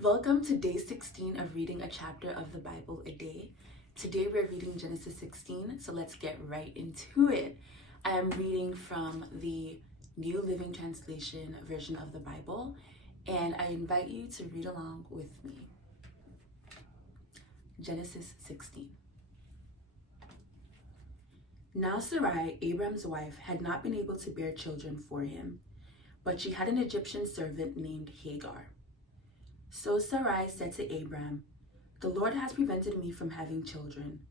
Welcome to day 16 of reading a chapter of the Bible a day. Today we're reading Genesis 16, so let's get right into it. I am reading from the New Living Translation version of the Bible, and I invite you to read along with me. Genesis 16. Now Sarai, Abram's wife, had not been able to bear children for him, but she had an Egyptian servant named Hagar. So Sarai said to Abram, "The Lord has prevented me from having children.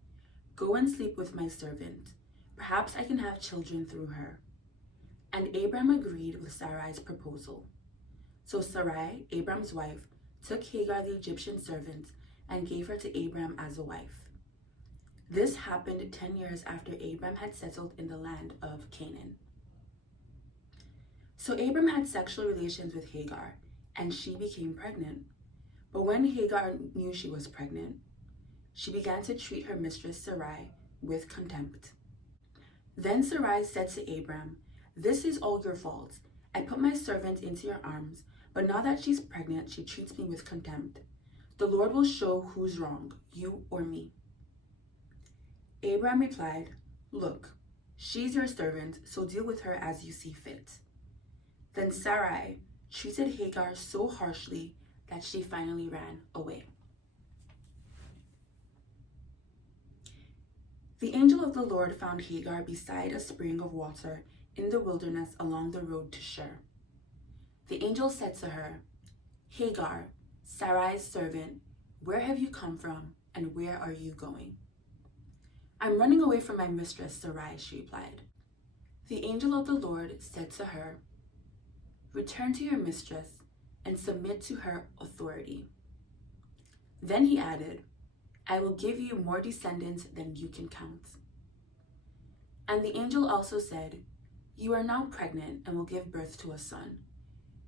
Go and sleep with my servant. Perhaps I can have children through her." And Abram agreed with Sarai's proposal. So Sarai, Abram's wife, took Hagar the Egyptian servant and gave her to Abram as a wife. This happened 10 years after Abram had settled in the land of Canaan. So Abram had sexual relations with Hagar, and she became pregnant. But when Hagar knew she was pregnant, she began to treat her mistress Sarai with contempt. Then Sarai said to Abram, "This is all your fault. I put my servant into your arms, but now that she's pregnant, she treats me with contempt. The Lord will show who's wrong, you or me." Abram replied, "Look, she's your servant, so deal with her as you see fit." Then Sarai treated Hagar so harshly that she finally ran away. The angel of the Lord found Hagar beside a spring of water in the wilderness along the road to Shur. The angel said to her, "Hagar, Sarai's servant, where have you come from and where are you going?" "I'm running away from my mistress, Sarai," she replied. The angel of the Lord said to her, "Return to your mistress and submit to her authority." Then he added, "I will give you more descendants than you can count." And the angel also said, "You are now pregnant and will give birth to a son.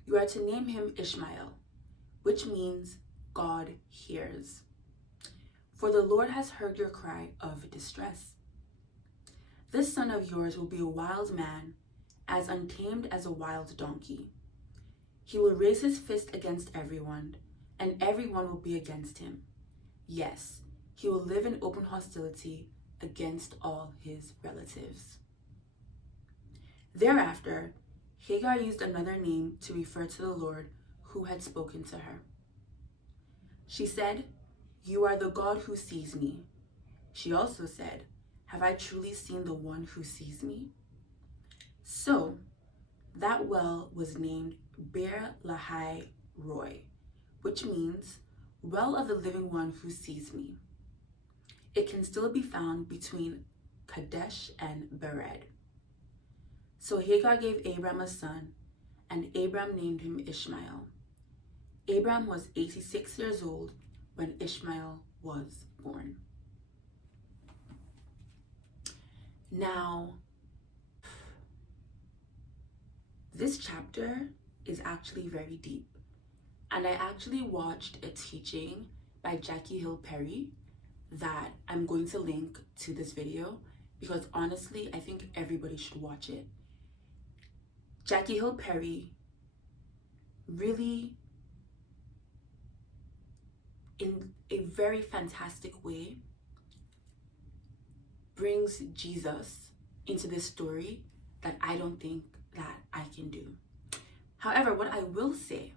You are to name him Ishmael, which means God hears. For the Lord has heard your cry of distress. This son of yours will be a wild man, as untamed as a wild donkey. He will raise his fist against everyone, and everyone will be against him. Yes, he will live in open hostility against all his relatives." Thereafter, Hagar used another name to refer to the Lord who had spoken to her. She said, "You are the God who sees me." She also said, "Have I truly seen the one who sees me?" So that well was named Beer Lahai Roy, which means well of the living one who sees me. It can still be found between Kadesh and Bered. So Hagar gave Abram a son, and Abram named him Ishmael. Abram was 86 years old when Ishmael was born. Now, this chapter is actually very deep, and I actually watched a teaching by Jackie Hill Perry that I'm going to link to this video because honestly, I think everybody should watch it. Jackie Hill Perry really, in a very fantastic way, brings Jesus into this story that I don't think that I can do. However, what I will say,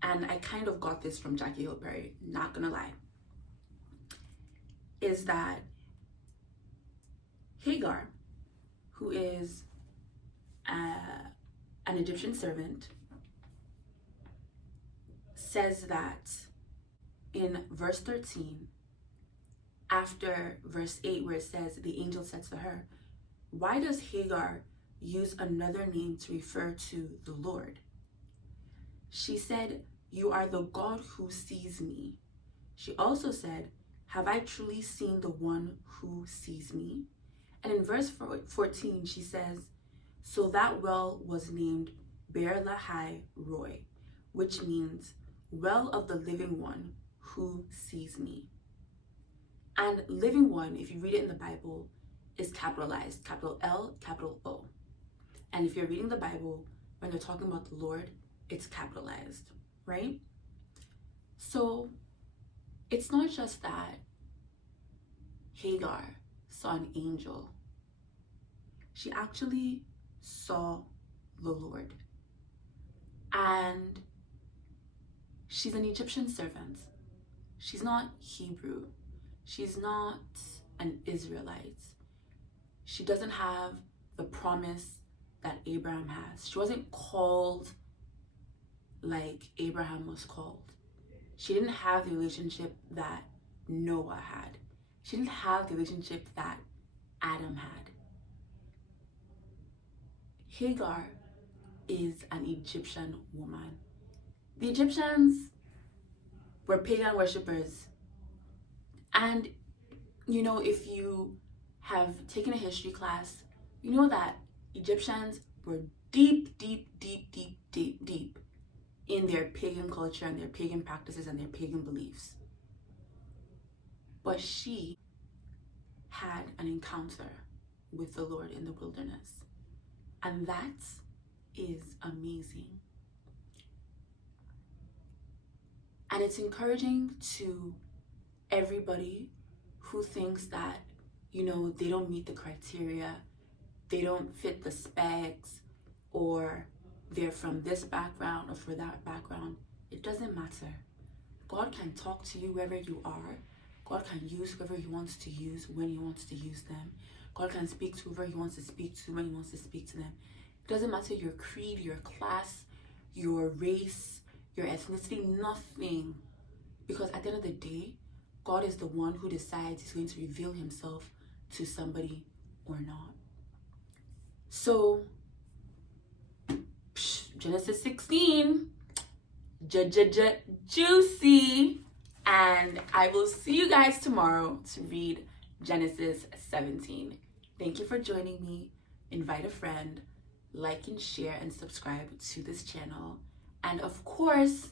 and I kind of got this from Jackie Hill Perry, not gonna lie, is that Hagar, who is an Egyptian servant, says that in verse 13, after verse 8, where it says, the angel said to her, "Why does Hagar use another name to refer to the Lord?" She said, "You are the God who sees me." She also said, "Have I truly seen the one who sees me?" And in verse 14, she says, "So that well was named Beer Lahai Roy, which means well of the living one who sees me." And living one, if you read it in the Bible, is capitalized, capital L, capital O. And if you're reading the Bible, when they're talking about the Lord, it's capitalized, right? So it's not just that Hagar saw an angel. She actually saw the Lord. And she's an Egyptian servant. She's not Hebrew. She's not an Israelite. She doesn't have the promise that Abraham has. She wasn't called like Abraham was called. She didn't have the relationship that Noah had. She didn't have the relationship that Adam had. Hagar is an Egyptian woman. The Egyptians were pagan worshippers. And you know, if you have taken a history class, you know that Egyptians were deep in their pagan culture and their pagan practices and their pagan beliefs. But she had an encounter with the Lord in the wilderness. And that is amazing. And it's encouraging to everybody who thinks that, you know, they don't meet the criteria, they don't fit the specs, or they're from this background or for that background. It doesn't matter. God can talk to you wherever you are. God can use whoever he wants to use when he wants to use them. God can speak to whoever he wants to speak to when he wants to speak to them. It doesn't matter your creed, your class, your race, your ethnicity, nothing. Because at the end of the day, God is the one who decides he's going to reveal himself to somebody or not. So, Genesis 16, juicy. And I will see you guys tomorrow to read Genesis 17. Thank you for joining me. Invite a friend, like and share and subscribe to this channel. And of course,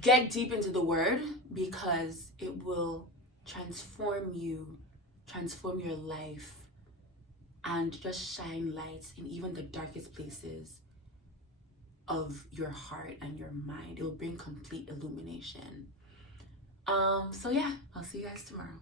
get deep into the word, because it will transform you, transform your life, and just shine lights in even the darkest places of your heart and your mind. It will bring complete illumination. So yeah, I'll see you guys tomorrow.